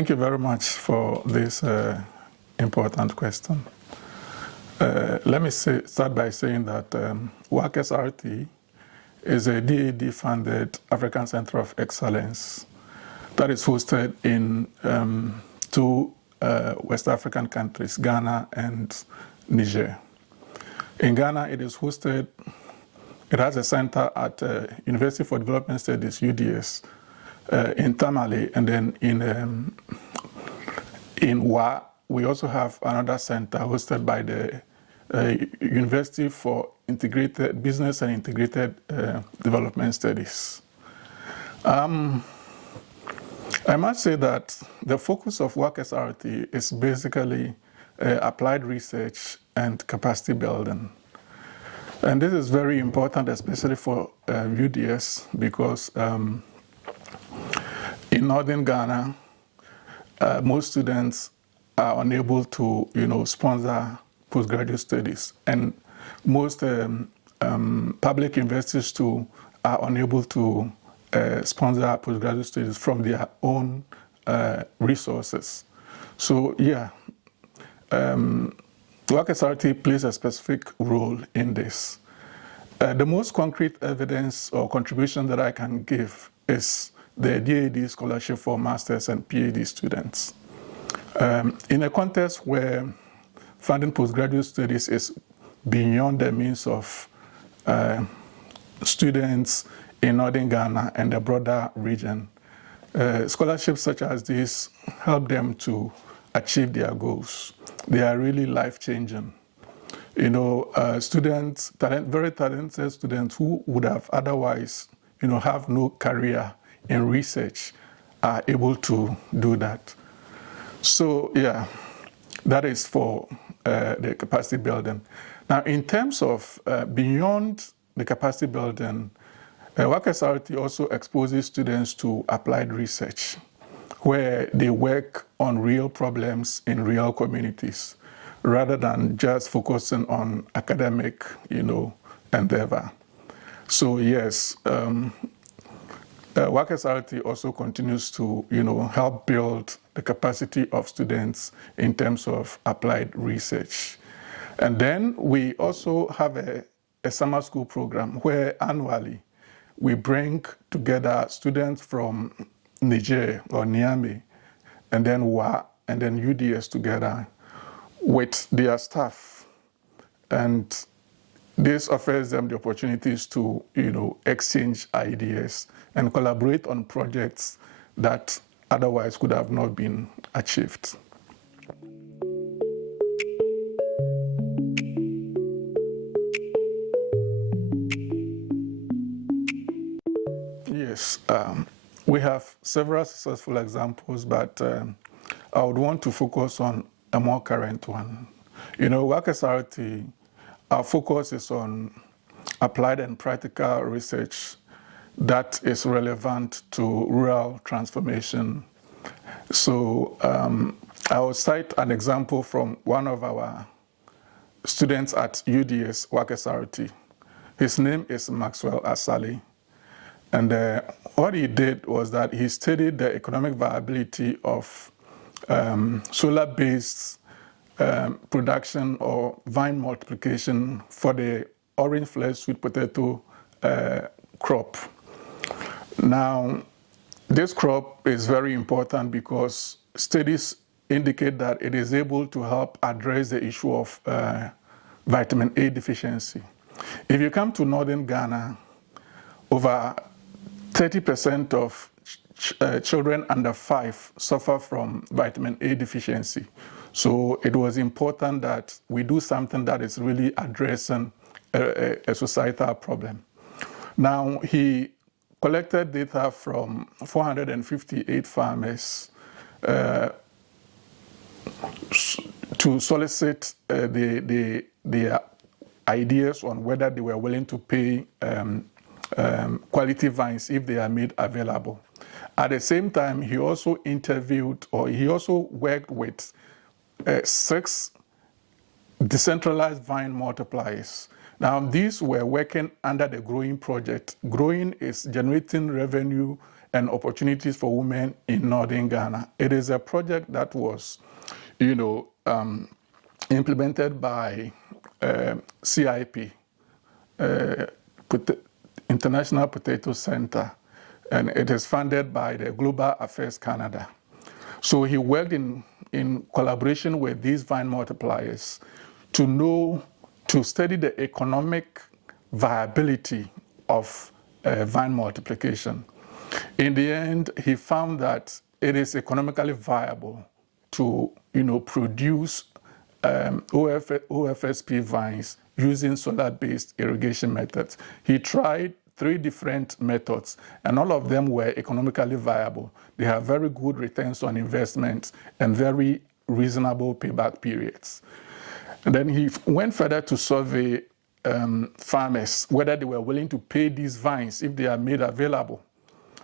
Thank you very much for this important question. Let me start by saying that WAC-SRT is a DAD-funded African Center of Excellence that is hosted in two West African countries, Ghana and Niger. In Ghana, it has a center at University for Development Studies, UDS, in Tamale, and then in WA, we also have another center hosted by the University for Integrated Business and Integrated Development Studies. I must say that the focus of WAC-SRT is basically applied research and capacity building. And this is very important, especially for UDS, because in northern Ghana, most students are unable to, sponsor postgraduate studies, and most public universities too are unable to sponsor postgraduate studies from their own resources. So, yeah, WAC-SRT plays a specific role in this. The most concrete evidence or contribution that I can give is the DAD scholarship for master's and PhD students. In a context where funding postgraduate studies is beyond the means of students in northern Ghana and the broader region, scholarships such as these help them to achieve their goals. They are really life-changing. Students, very talented students who would have otherwise, have no career in research are able to do that. So, yeah, that is for the capacity building. Now, in terms of beyond the capacity building, WAC-SRT also exposes students to applied research, where they work on real problems in real communities, rather than just focusing on academic, endeavor. So, yes, WAC-SRT also continues to, help build the capacity of students in terms of applied research. And then we also have a summer school program where annually we bring together students from Niger or Niamey, and then WA, and then UDS together with their staff. And this offers them the opportunities to, exchange ideas and collaborate on projects that otherwise could have not been achieved. Yes, we have several successful examples, but I would want to focus on a more current one. WAC-SRT, our focus is on applied and practical research that is relevant to rural transformation. So I will cite an example from one of our students at UDS WAC-SRT. His name is Maxwell Asali. And what he did was that he studied the economic viability of solar-based production or vine multiplication for the orange flesh sweet potato crop. Now, this crop is very important because studies indicate that it is able to help address the issue of vitamin A deficiency. If you come to northern Ghana, over 30% of children under 5 suffer from vitamin A deficiency. So it was important that we do something that is really addressing a societal problem. Now, he collected data from 458 farmers to solicit their ideas on whether they were willing to pay quality vines if they are made available. At the same time, he also worked with 6 decentralized vine multipliers. Now, these were working under the Growing project. Growing is generating revenue and opportunities for women in northern Ghana. It is a project that was, implemented by CIP, International Potato Center, and it is funded by the Global Affairs Canada. So he worked in collaboration with these vine multipliers to study the economic viability of vine multiplication. In the end, he found that it is economically viable to produce OFSP vines using solar-based irrigation methods. He tried 3 different methods, and all of them were economically viable. They have very good returns on investment and very reasonable payback periods. And then he went further to survey farmers, whether they were willing to pay these vines if they are made available.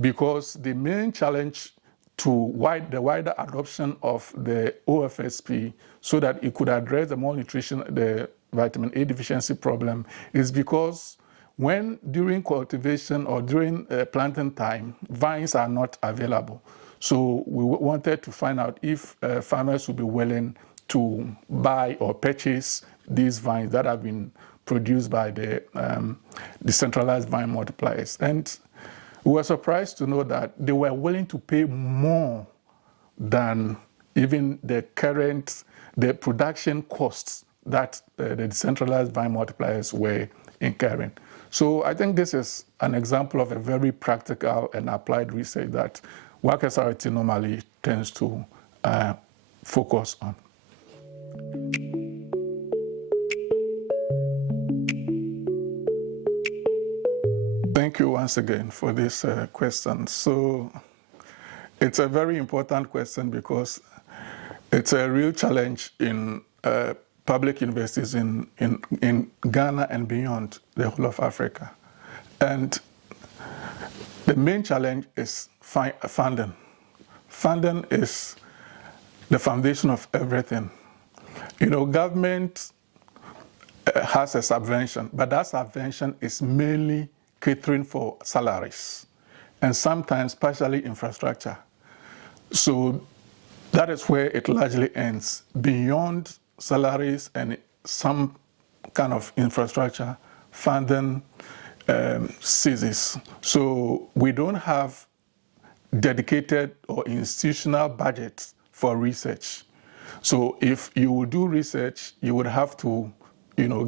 Because the main challenge to the wider adoption of the OFSP so that it could address the malnutrition, the vitamin A deficiency problem, is because when during cultivation or during planting time, vines are not available. So we wanted to find out if farmers would be willing to buy or purchase these vines that have been produced by the decentralized vine multipliers. And we were surprised to know that they were willing to pay more than even the production costs that the decentralized vine multipliers were incurring. So I think this is an example of a very practical and applied research that WAC-SRT normally tends to focus on. Thank you once again for this question. So it's a very important question because it's a real challenge in public universities in Ghana and beyond the whole of Africa. And the main challenge is funding. Funding is the foundation of everything. Government has a subvention, but that subvention is mainly catering for salaries and sometimes partially infrastructure. So that is where it largely ends. Beyond salaries and some kind of infrastructure, funding ceases. So we don't have dedicated or institutional budgets for research. So if you will do research, you would have to,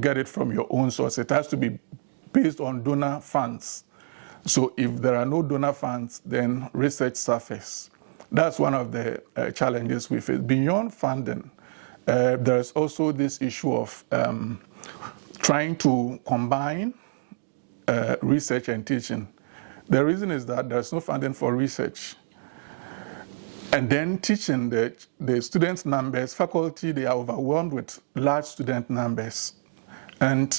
get it from your own source. It has to be based on donor funds. So if there are no donor funds, then research suffers. That's one of the challenges we face. Beyond funding, there's also this issue of trying to combine research and teaching. The reason is that there's no funding for research. And then teaching, the students' numbers, faculty, they are overwhelmed with large student numbers. And,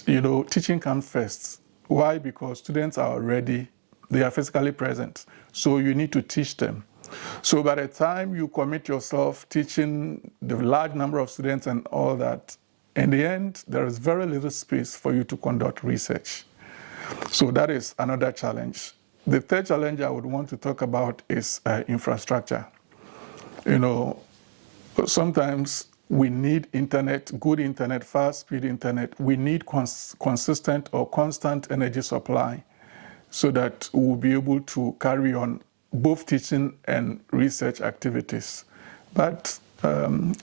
teaching comes first. Why? Because students are already, they are physically present. So you need to teach them. So by the time you commit yourself teaching the large number of students and all that, in the end, there is very little space for you to conduct research. So that is another challenge. The third challenge I would want to talk about is infrastructure. Sometimes we need internet, good internet, fast-speed internet. We need consistent or constant energy supply so that we'll be able to carry on both teaching and research activities. But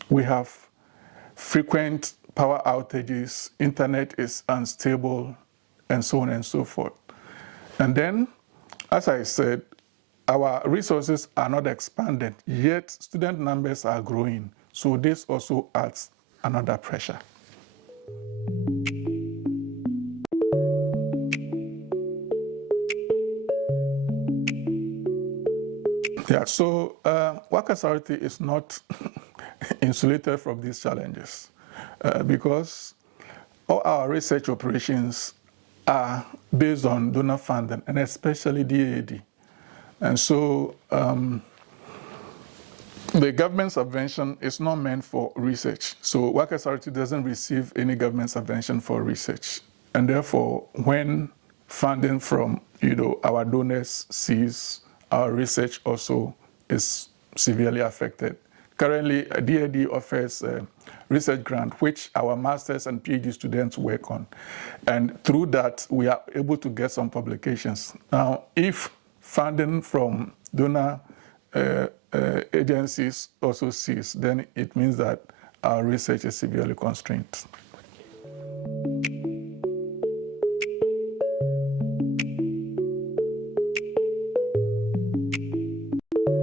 we have frequent power outages, internet is unstable, and so on and so forth. And then, as I said, our resources are not expanded, yet student numbers are growing. So this also adds another pressure. Yeah, so WAC-SRT is not insulated from these challenges because all our research operations are based on donor funding, and especially DAAD. And so the government subvention is not meant for research. So WAC-SRT doesn't receive any government subvention for research. And therefore, when funding from our donors cease, our research also is severely affected. Currently, DAD offers a research grant, which our master's and PhD students work on. And through that, we are able to get some publications. Now, if funding from donor agencies also cease, then it means that our research is severely constrained.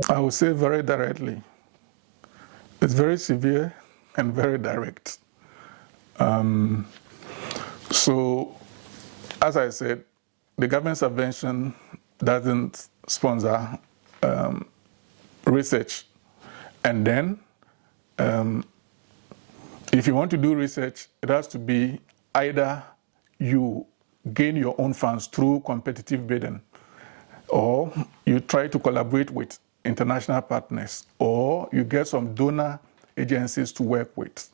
I would say very directly. It's very severe and very direct. So, as I said, the government subvention doesn't sponsor research. And then, if you want to do research, it has to be either you gain your own funds through competitive bidding, or you try to collaborate with international partners, or you get some donor agencies to work with.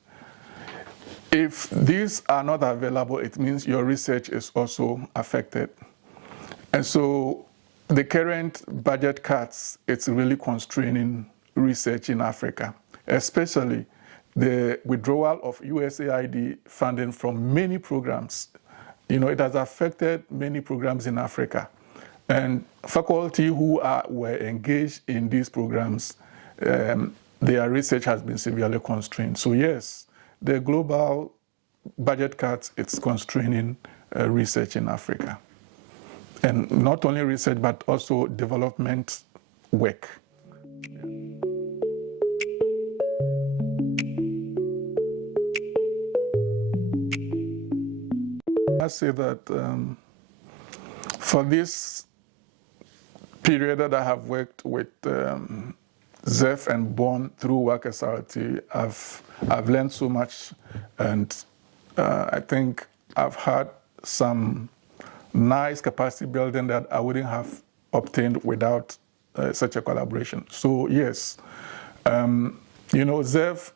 If these are not available, it means your research is also affected. And so the current budget cuts, it's really constraining research in Africa, especially the withdrawal of USAID funding from many programs. You know, it has affected many programs in Africa. And faculty who were engaged in these programs, their research has been severely constrained. So yes, the global budget cuts, it's constraining research in Africa. And not only research, but also development work. I say that for this period that I have worked with ZEF and Bonn through WAC-SRT, I've learned so much, and I think I've had some nice capacity building that I wouldn't have obtained without such a collaboration. So yes, you know, ZEF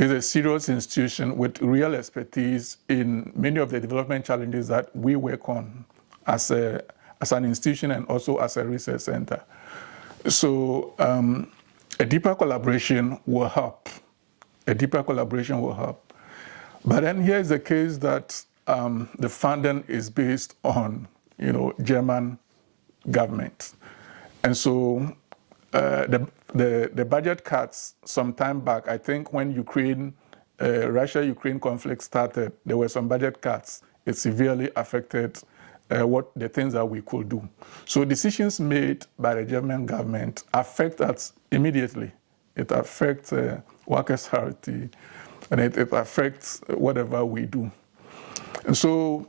is a serious institution with real expertise in many of the development challenges that we work on as an institution and also as a research center. So a deeper collaboration will help. A deeper collaboration will help. But then here's the case that the funding is based on, you know, German government. And so the budget cuts some time back, I think when Russia-Ukraine conflict started, there were some budget cuts. It severely affected the things that we could do. So decisions made by the German government affect us immediately. It affects WAC-SRT, and it affects whatever we do. And so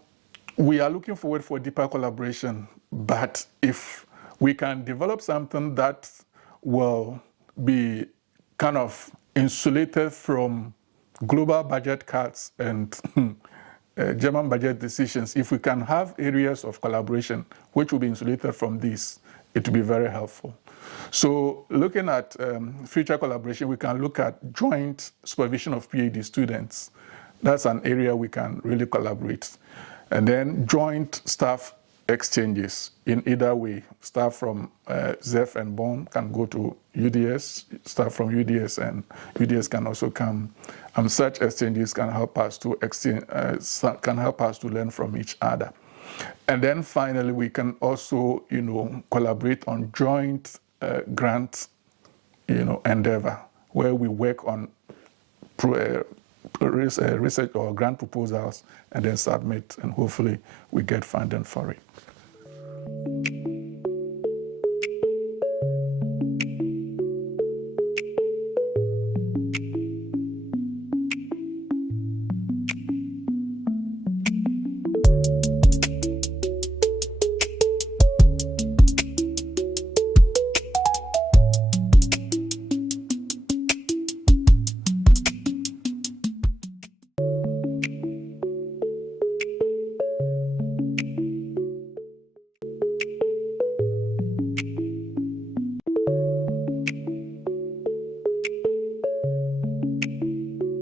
we are looking forward for deeper collaboration, but if we can develop something that will be kind of insulated from global budget cuts and German budget decisions, if we can have areas of collaboration which will be insulated from this, it will be very helpful. So looking at future collaboration, we can look at joint supervision of PhD students. That's an area we can really collaborate. And then joint staff exchanges in either way. Staff from ZEF and Bonn can go to UDS, staff from UDS and UDS can also come. Such exchanges can help us to exchange, can help us to learn from each other. And then finally, we can also, you know, collaborate on joint grant, you know, endeavor, where we work on research or grant proposals and then submit, and hopefully we get funding for it.